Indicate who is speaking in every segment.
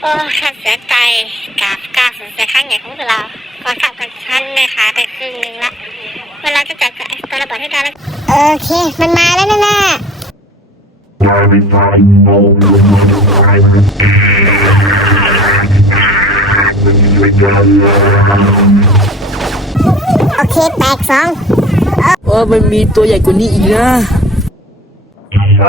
Speaker 1: โอ้ข้าเสียใจกับการสูญเสียครั้งใหญ่ของเราขอขับกับฉันในขาไปครึ่งนึงละเวลาจะจัดการตัวระเบิดให้ได้แล้ว
Speaker 2: โอเค มันมาแล้วนะน่ะ โอเค แตกสอง
Speaker 3: เออมันมีตัวใหญ่กว่านี้อีกนะ
Speaker 4: ฉั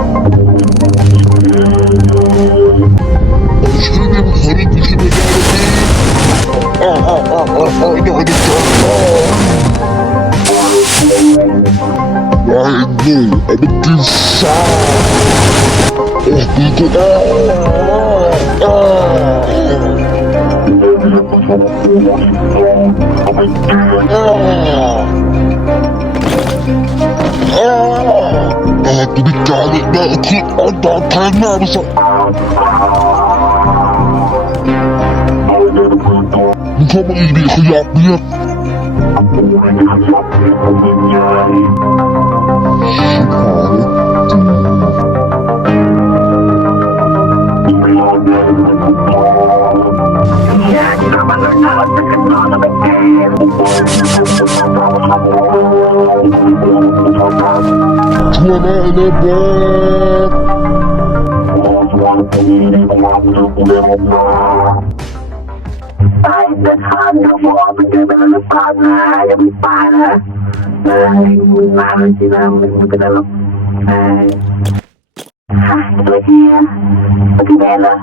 Speaker 5: Wahid ni ada kisah Eh gitu Aku dicari dari kita ada tanah besar Kamerayı bir kıyaklayıp Şikayet
Speaker 6: ยาทานยามอมันเด็นไปแล้วปานะยังมีปานะเออมาเลยสินะมันเป็นอะไรเออฮะตัวเฮียเป็นแม่เหรอ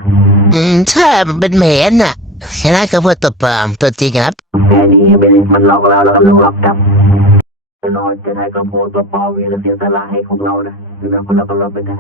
Speaker 7: อืมใช่เป็นแม่น่ะเห็นไหมก็พูดตัวปลมตัวจริงครับ
Speaker 6: แม่นี่เป็นมันหลอกเราแล้วก็หลอกกลับนอนจะได้ก็ะโปรงตัวปาวีแลาวเสียสละให้ของเรานะแล้วคนเราก็รับไปได้